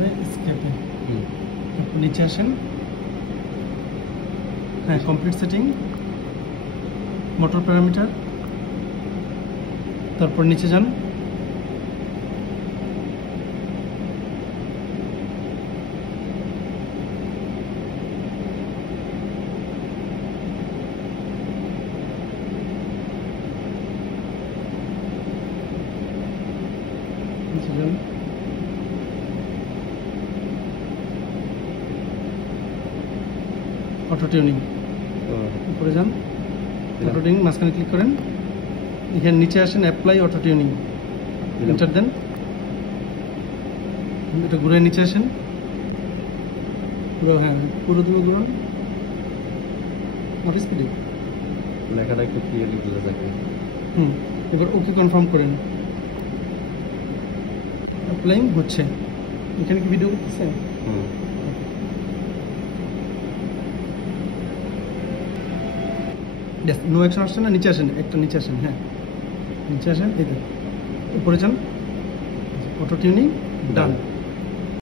হবে স্কেপে। নিচে আসেন, হ্যাঁ কমপ্লিট সেটিং, মোটর প্যারামিটার, তারপর নিচে যান, নিচে যান, অটো টিউনিং, উপরে যান, অটো টিউনিং মাঝখানে ক্লিক করেন, এখানে নিচে আসেন অ্যাপ্লাই অটো টিউনিং, এন্টার দেন, এটা ঘুরে নিচে আসেন, পুরো হ্যাঁ পুরো দিকে ঘুরান, আর স্পিডে লেখাটা একটু ক্লিয়ারলি বোঝা যাবে। এবার ওকে কনফার্ম করেন, অ্যাপ্লাইং হচ্ছে। এখানে কি ভিডিও করতেছে? নো অ্যাকশন আসছে না, নিচে আসেন, একটা নিচে আসেন, হ্যাঁ নিচে আসেন, এই উপরে যান, অটো টিউনিং ডান।